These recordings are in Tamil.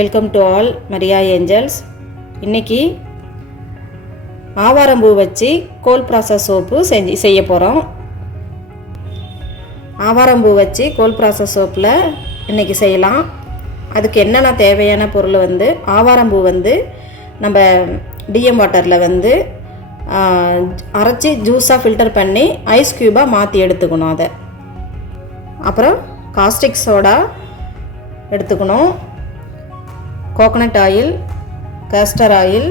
Welcome to all Maria Angels. இன்றைக்கி ஆவாரம்பூ வச்சு கோல்ட் ப்ராசஸ் சோப்பு செய்ய போகிறோம். ஆவாரம்பூ வச்சு கோல்ட் ப்ராசஸ் சோப்பில் இன்றைக்கி செய்யலாம். அதுக்கு என்னென்ன தேவையான பொருள் ஆவாரம்பூ நம்ம டிஎம் வாட்டரில் அரைச்சி ஜூஸாக ஃபில்டர் பண்ணி ஐஸ் க்யூபாக மாற்றி எடுத்துக்கணும். அதை அப்புறம் காஸ்டிக் சோடா எடுத்துக்கணும், coconut oil, castor oil,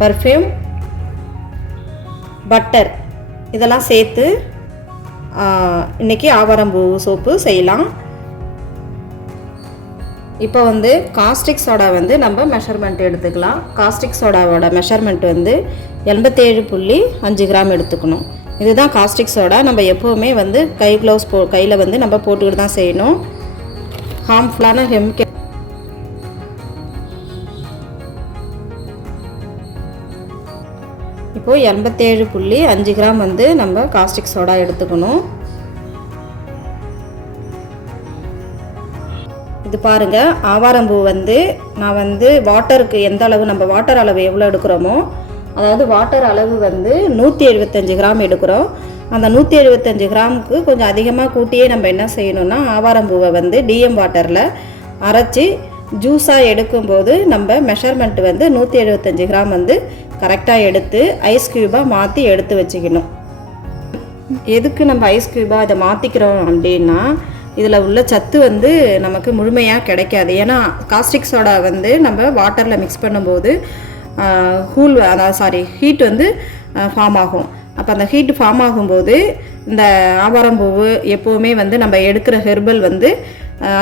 perfume, butter இதெல்லாம் சேர்த்து இன்றைக்கி ஆவாரம்பூ சோப்பு செய்யலாம். இப்போ காஸ்டிக் சோடா நம்ம மெஷர்மெண்ட் எடுத்துக்கலாம். காஸ்டிக் சோடாவோட மெஷர்மெண்ட் 87.5 கிராம் எடுத்துக்கணும். இதுதான் காஸ்டிக் சோடா. நம்ம எப்போவுமே கை க்ளவுஸ் கையில் நம்ம போட்டுக்கிட்டு தான் செய்யணும். ஹார்ம்ஃபுல்லான கெமிக்கல் இப்போது 87.5 கிராம் நம்ம காஸ்டிக் சோடா எடுத்துக்கணும். இது பாருங்கள், ஆவாரம்பூ நான் வாட்டருக்கு எந்த அளவு நம்ம வாட்டர் அளவு எவ்வளோ எடுக்கிறோமோ, அதாவது வாட்டர் அளவு 175 கிராம் எடுக்கிறோம். அந்த 175 கிராமுக்கு கொஞ்சம் அதிகமாக கூட்டியே நம்ம என்ன செய்யணும்னா, ஆவாரம்பூவை டிஎம் வாட்டரில் அரைச்சி ஜூஸாக எடுக்கும்போது நம்ம மெஷர்மெண்ட் 175 கிராம் கரெக்டாக எடுத்து ஐஸ் க்யூபாக மாற்றி எடுத்து வச்சுக்கணும். எதுக்கு நம்ம ஐஸ் க்யூபாக இதை மாற்றிக்கிறோம் அப்படின்னா, இதில் உள்ள சத்து நமக்கு முழுமையாக கிடைக்காது. ஏன்னா காஸ்டிக் சோடா நம்ம வாட்டரில் மிக்ஸ் பண்ணும்போது ஹீட் ஃபார்ம் ஆகும். அப்போ அந்த ஹீட் ஃபார்ம் ஆகும்போது இந்த ஆவாரம்பூவு எப்போவுமே நம்ம எடுக்கிற ஹெர்பல்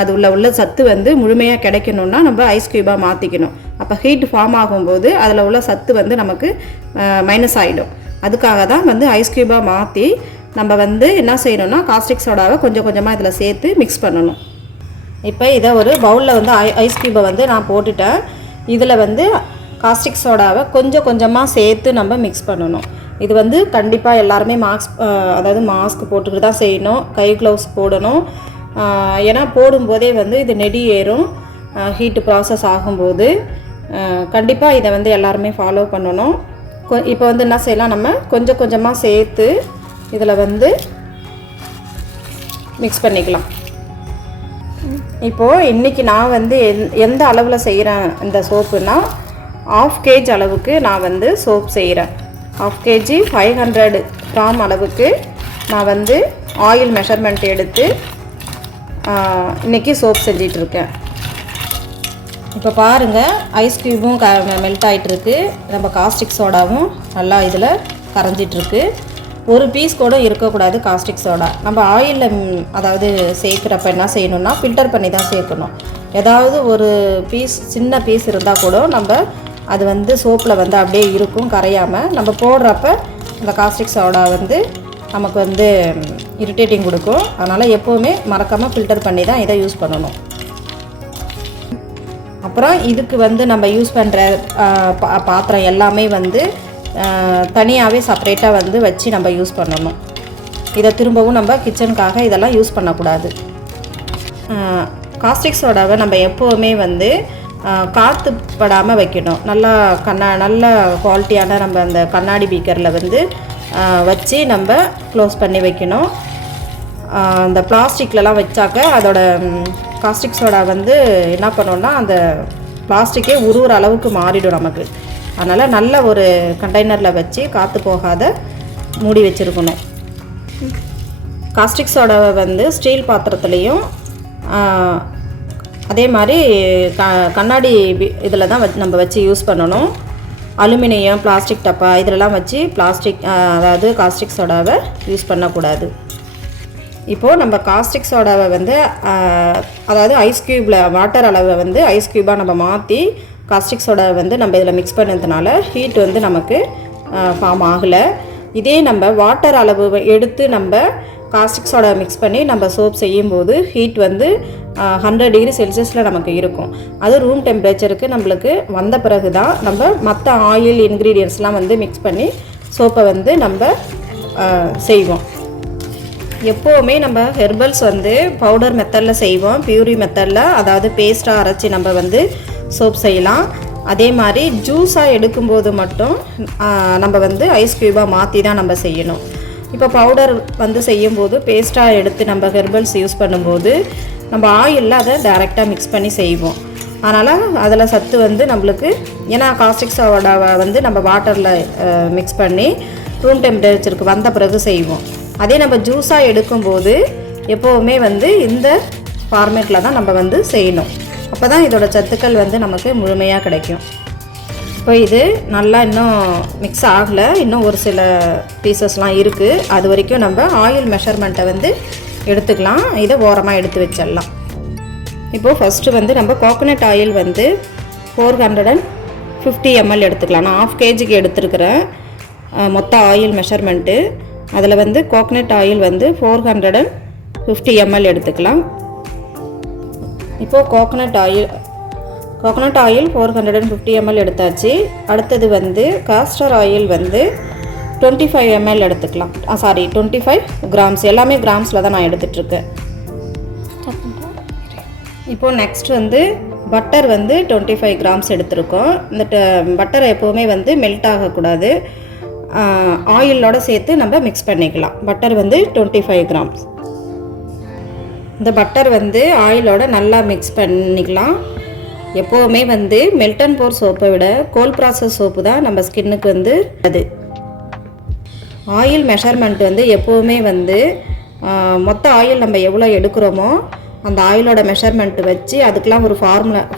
அது உள்ள சத்து முழுமையாக கிடைக்கணுன்னா நம்ம ஐஸ் க்யூபாக மாற்றிக்கணும். அப்போ ஹீட் ஃபார்ம் ஆகும்போது அதில் உள்ள சத்து நமக்கு மைனஸ் ஆகிடும். அதுக்காக தான் ஐஸ் க்யூபாக மாற்றி நம்ம என்ன செய்யணும்னா, காஸ்டிக் சோடாவை கொஞ்சம் கொஞ்சமாக இதில் சேர்த்து மிக்ஸ் பண்ணணும். இப்போ இதை ஒரு பவுலில் ஐஸ் க்யூபை நான் போட்டுட்டேன். இதில் காஸ்டிக் சோடாவை கொஞ்சம் கொஞ்சமாக சேர்த்து நம்ம மிக்ஸ் பண்ணணும். இது கண்டிப்பாக எல்லாருமே மாஸ்க் போட்டுக்கிட்டு தான் செய்யணும். கை க்ளவுஸ் போடணும். ஏன்னா போடும்போதே இது நெடி ஏறும். ஹீட்டு ப்ராசஸ் ஆகும்போது கண்டிப்பாக இதை எல்லாருமே ஃபாலோ பண்ணணும். இப்போ என்ன செய்யலாம், நம்ம கொஞ்சம் கொஞ்சமாக சேர்த்து இதில் மிக்ஸ் பண்ணிக்கலாம். இப்போது இன்றைக்கி நான் எந்த அளவில் செய்கிறேன் இந்த சோப்புனா, 1/2 kg அளவுக்கு நான் சோப் செய்கிறேன். 1/2 kg 500 கிராம் அளவுக்கு நான் ஆயில் மெஷர்மெண்ட் எடுத்து இன்றைக்கி சோப் செஞ்சிட்ருக்கேன். இப்போ பாருங்கள், ஐஸ் க்யூபும் மெல்ட் ஆகிட்டுருக்கு. நம்ம காஸ்டிக் சோடாவும் நல்லா இதில் கரைஞ்சிட்ருக்கு. ஒரு பீஸ் கூட இருக்கக்கூடாது காஸ்டிக் சோடா. நம்ம ஆயிலில் சேர்க்குறப்ப என்ன செய்யணும்னா, ஃபில்டர் பண்ணி தான் சேர்க்கணும். ஏதாவது ஒரு சின்ன பீஸ் இருந்தால் கூட நம்ம அது சோப்பில் அப்படியே இருக்கும் கரையாமல். நம்ம போடுறப்ப அந்த காஸ்டிக் சோடா நமக்கு இரிட்டேட்டிங் கொடுக்கும். அதனால் எப்போவுமே மறக்காமல் ஃபில்டர் பண்ணி தான் இதை யூஸ் பண்ணணும். அப்புறம் இதுக்கு நம்ம யூஸ் பண்ணுற பாத்திரம் எல்லாமே தனியாகவே செப்பரேட்டாக வச்சு நம்ம யூஸ் பண்ணணும். இதை திரும்பவும் நம்ம கிச்சனுக்காக இதெல்லாம் யூஸ் பண்ணக்கூடாது. காஸ்டிக் சோடாவை நம்ம எப்போவுமே காற்று படாமல் வைக்கணும். நல்ல குவாலிட்டியான நம்ம அந்த கண்ணாடி பீக்கரில் வச்சு நம்ம க்ளோஸ் பண்ணி வைக்கணும். அந்த பிளாஸ்டிக்லலாம் வச்சாக்க அதோட காஸ்டிக் சோடா என்ன பண்ணோன்னா, அந்த பிளாஸ்டிக்கே உருவுற அளவுக்கு மாறிடும் நமக்கு. அதனால் நல்ல ஒரு கண்டெய்னரில் வச்சு காற்று போகாத மூடி வச்சுருக்கணும். காஸ்டிக் சோடாவை ஸ்டீல் பாத்திரத்துலேயும் அதே மாதிரி கண்ணாடி இதில் தான் நம்ம வச்சு யூஸ் பண்ணணும். அலுமினியம், பிளாஸ்டிக் டப்பா இதிலெலாம் வச்சு அதாவது காஸ்டிக் சோடாவை யூஸ் பண்ணக்கூடாது. இப்போது நம்ம காஸ்டிக் சோடாவை அதாவது ஐஸ் க்யூபில் வாட்டர் அளவை ஐஸ் க்யூபாக நம்ம மாற்றி காஸ்டிக் சோடாவை நம்ம இதில் மிக்ஸ் பண்ணதுனால ஹீட் நமக்கு ஃபார்ம் ஆகலை. இதே நம்ம வாட்டர் அளவு எடுத்து நம்ம காஸ்டிக் சோடா மிக்ஸ் பண்ணி நம்ம சோப் செய்யும்போது ஹீட் 100 டிகிரி செல்சியஸில் நமக்கு இருக்கும். அது ரூம் டெம்பரேச்சருக்கு நம்மளுக்கு வந்த பிறகு தான் நம்ம மற்ற ஆயில் இன்க்ரீடியன்ட்ஸ்லாம் மிக்ஸ் பண்ணி சோப்பை நம்ம செய்வோம். எப்போவுமே நம்ம ஹெர்பல்ஸ் வந்து பவுடர் மெத்தடில் செய்வோம், பியூரி மெத்தடில், அதாவது பேஸ்ட்டாக அரைச்சி நம்ம வந்து சோப் செய்யலாம். அதே மாதிரி ஜூஸாக எடுக்கும்போது மட்டும் நம்ம வந்து ஐஸ் க்யூபாக மாற்றி தான் நம்ம செய்யணும். இப்போ பவுடர் வந்து செய்யும்போது பேஸ்ட்டாக எடுத்து நம்ம ஹெர்பல்ஸ் யூஸ் பண்ணும்போது நம்ம ஆயிலில் அதை டைரெக்டாக மிக்ஸ் பண்ணி செய்வோம். அதனால் அதில் சத்து வந்து நம்மளுக்கு, ஏன்னா காஸ்டிக் சோடாவை வந்து நம்ம வாட்டரில் மிக்ஸ் பண்ணி ரூம் டெம்பரேச்சருக்கு வந்த பிறகு செய்வோம். அதே நம்ம ஜூஸாக எடுக்கும்போது எப்போவுமே வந்து இந்த ஃபார்மேட்டில் தான் நம்ம வந்து செய்யணும். அப்போ தான் இதோட சத்துக்கள் வந்து நமக்கு முழுமையாக கிடைக்கும். இப்போ இது நல்லா இன்னும் மிக்ஸ் ஆகலை, இன்னும் ஒரு சில பீசஸ்லாம் இருக்குது. அது வரைக்கும் நம்ம ஆயில் மெஷர்மெண்ட்டை வந்து எடுத்துக்கலாம். இதை ஓரமாக எடுத்து வச்சிடலாம். இப்போது ஃபஸ்ட்டு வந்து நம்ம கோகோனட் ஆயில் வந்து 450 ml எடுத்துக்கலாம். நான் 1/2 kg எடுத்துருக்கிறேன் மொத்த ஆயில் மெஷர்மெண்ட்டு. அதில் வந்து கோகோனட் ஆயில் வந்து 450 ml எடுத்துக்கலாம். இப்போது கோகோனட் ஆயில் 450 ml எடுத்தாச்சு. அடுத்தது வந்து காஸ்டர் ஆயில் வந்து 25 ml எடுத்துக்கலாம். 25 கிராம்ஸ், எல்லாமே கிராம்ஸில் தான் நான் எடுத்துகிட்ருக்கேன். இப்போது நெக்ஸ்ட் வந்து பட்டர் வந்து 25 கிராம்ஸ் எடுத்துருக்கோம். இந்த பட்டரை எப்போவுமே வந்து மெல்ட் ஆகக்கூடாது, ஆயிலோடு சேர்த்து நம்ம மிக்ஸ் பண்ணிக்கலாம். பட்டர் வந்து 25 கிராம்ஸ். இந்த பட்டர் வந்து ஆயிலோட நல்லா மிக்ஸ் பண்ணிக்கலாம். எப்போவுமே வந்து மெல்ட் அண்ட் போர் சோப்பை விட கோல்ட் ப்ராசஸ் சோப்பு தான் நம்ம ஸ்கின்னுக்கு வந்து அது. ஆயில் மெஷர்மெண்ட் வந்து எப்போவுமே வந்து மொத்த ஆயில் நம்ம எவ்வளோ எடுக்கிறோமோ அந்த ஆயிலோட மெஷர்மெண்ட் வச்சு, அதுக்கெலாம் ஒரு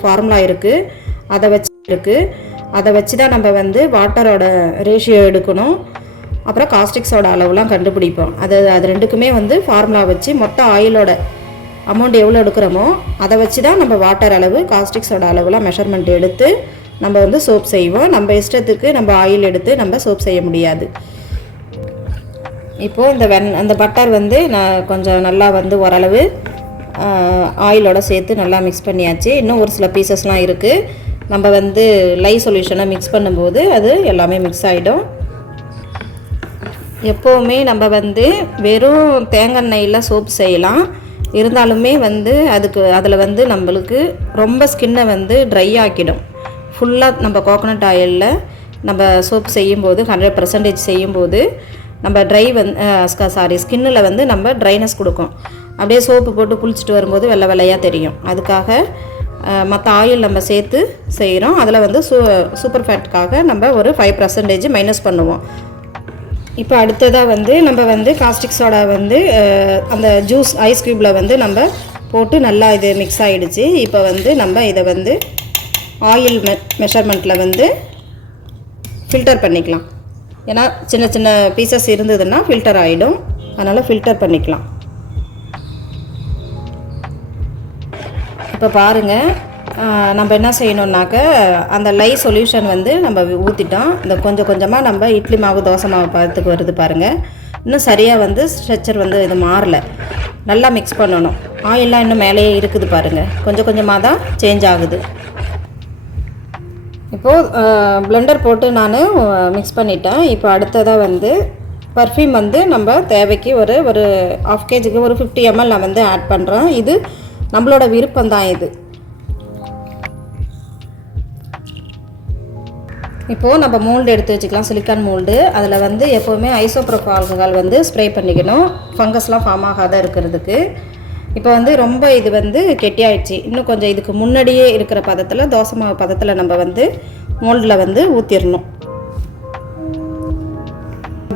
ஃபார்முலா இருக்குது, அதை வச்சு தான் நம்ம வந்து வாட்டரோட ரேஷியோ எடுக்கணும். அப்புறம் காஸ்டிக் சோடா அளவுலாம் கண்டுபிடிப்போம். அது ரெண்டுக்குமே வந்து ஃபார்முலா வச்சு மொத்த ஆயிலோட அமௌண்ட் எவ்வளோ எடுக்கிறோமோ அதை வச்சு தான் நம்ம வாட்டர் அளவு, காஸ்டிக் சோடா அளவுலாம் மெஷர்மெண்ட் எடுத்து நம்ம வந்து சோப் செய்வோம். நம்ம இஷ்டத்துக்கு நம்ம ஆயில் எடுத்து நம்ம சோப் செய்ய முடியாது. இப்போது அந்த பட்டர் வந்து நான் கொஞ்சம் நல்லா வந்து ஓரளவு ஆயிலோட சேர்த்து நல்லா மிக்ஸ் பண்ணியாச்சு. இன்னும் ஒரு சில பீசஸ்லாம் இருக்குது. நம்ம வந்து லை சொல்யூஷனை மிக்ஸ் பண்ணும்போது அது எல்லாமே மிக்ஸ் ஆகிடும். எப்போவுமே நம்ம வந்து வெறும் தேங்காய் எண்ணெயில் சோப் செய்யலாம். இருந்தாலுமே வந்து அதில் வந்து நம்மளுக்கு ரொம்ப ஸ்கின்னை வந்து ட்ரை ஆக்கிடும். ஃபுல்லாக நம்ம கோகோனட் ஆயிலில் நம்ம சோப் செய்யும்போது 100% செய்யும்போது நம்ம ஸ்கின்னில் வந்து நம்ம ட்ரைனஸ் கொடுக்கும். அப்படியே சோப்பு போட்டு குளிச்சுட்டு வரும்போது வெள்ளை வெள்ளையாக தெரியும். அதுக்காக மற்ற ஆயில் நம்ம சேர்த்து செய்கிறோம். அதில் வந்து சூப்பர் ஃபேட்டுக்காக நம்ம ஒரு 5% மைனஸ் பண்ணுவோம். இப்போ அடுத்ததாக வந்து நம்ம வந்து காஸ்டிக் சோடா வந்து அந்த ஜூஸ் ஐஸ் க்யூப்பில் வந்து நம்ம போட்டு நல்லா இது மிக்ஸ் ஆகிடுச்சு. இப்போ வந்து நம்ம இதை வந்து ஆயில் மெஷர்மெண்ட்டில் வந்து ஃபில்டர் பண்ணிக்கலாம். ஏன்னா சின்ன சின்ன பீசஸ் இருந்ததுன்னா ஃபில்டர் ஆகிடும், அதனால் ஃபில்டர் பண்ணிக்கலாம். இப்போ பாருங்கள், நம்ம என்ன செய்யணுன்னாக்க அந்த லை சொல்யூஷன் வந்து நம்ம ஊற்றிட்டோம். இந்த கொஞ்சம் கொஞ்சமாக நம்ம இட்லி மாவு தோசை மாவு பார்த்துக்கு வருது பாருங்கள். இன்னும் சரியாக வந்து ஸ்ட்ரெச்சர் வந்து இது மாறலை. நல்லா மிக்ஸ் பண்ணணும். ஆயிலெலாம் இன்னும் மேலேயே இருக்குது பாருங்கள், கொஞ்சம் கொஞ்சமாக தான் சேஞ்ச் ஆகுது. இப்போது பிளெண்டர் போட்டு நான் மிக்ஸ் பண்ணிட்டேன். இப்போ அடுத்ததாக வந்து பர்ஃப்யூம் வந்து நம்ம தேவைக்கு ஒரு 1/2 kgக்கு ஒரு 50 ml நான் வந்து ஆட் பண்ணுறேன். இது நம்மளோட விருப்பம் தான். இது இப்போது நம்ம மோல்டு எடுத்து வச்சுக்கலாம், சிலிக்கான் மோல்டு. அதில் வந்து எப்போவுமே ஐசோப்ரோப் ஆல்கஹால் வந்து ஸ்ப்ரே பண்ணிக்கணும், ஃபங்கஸ்லாம் ஃபார்ம் ஆகாத இருக்கிறதுக்கு. இப்போ வந்து ரொம்ப இது வந்து கெட்டியாயிடுச்சு. இன்னும் கொஞ்சம் இதுக்கு முன்னாடியே இருக்கிற பதத்தில், தோசை மாவு பதத்தில் நம்ம வந்து மோல்டில் வந்து ஊற்றிடணும்.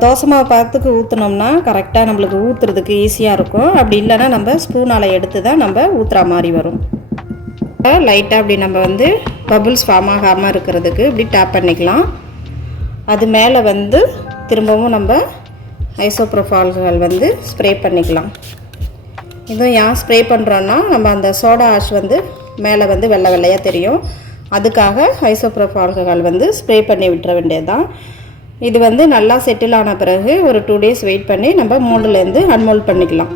தோசை மாவு பதத்துக்கு ஊற்றினோம்னா கரெக்டாக நம்மளுக்கு ஊற்றுறதுக்கு ஈஸியாக இருக்கும். அப்படி இல்லைன்னா நம்ம ஸ்பூனால் எடுத்து தான் நம்ம ஊற்றுற மாதிரி வரும். லைட்டாக அப்படி நம்ம வந்து பபுள்ஸ் ஃபார்ம் ஆகாமல் இருக்கிறதுக்கு இப்படி டேப் பண்ணிக்கலாம். அது மேலே வந்து திரும்பவும் நம்ம ஐசோப்ரோப் ஆல்கஹால் வந்து ஸ்ப்ரே பண்ணிக்கலாம். இதுவும் ஏன் ஸ்ப்ரே பண்ணுறோன்னா, நம்ம அந்த சோடா ஆஷ் வந்து மேலே வந்து வெள்ளை வெள்ளையாக தெரியும். அதுக்காக ஐசோப்ரோப் ஆல்கஹால் வந்து ஸ்ப்ரே பண்ணி விட்டுற வேண்டியது தான். இது வந்து நல்லா செட்டில் ஆன பிறகு ஒரு 2 days வெயிட் பண்ணி நம்ம மோல்டுலேருந்து அன்மோல்ட் பண்ணிக்கலாம்.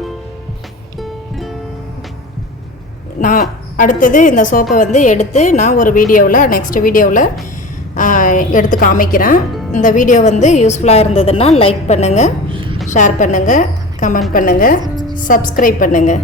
நான் அடுத்தது இந்த சோப்பை வந்து எடுத்து நான் ஒரு நெக்ஸ்ட் வீடியோவில் எடுத்து காமிக்கிறேன். இந்த வீடியோ வந்து யூஸ்ஃபுல்லாக இருந்ததுன்னா லைக் பண்ணுங்கள், ஷேர் பண்ணுங்கள், கமெண்ட் பண்ணுங்கள், சப்ஸ்கிரைப் பண்ணுங்கள்.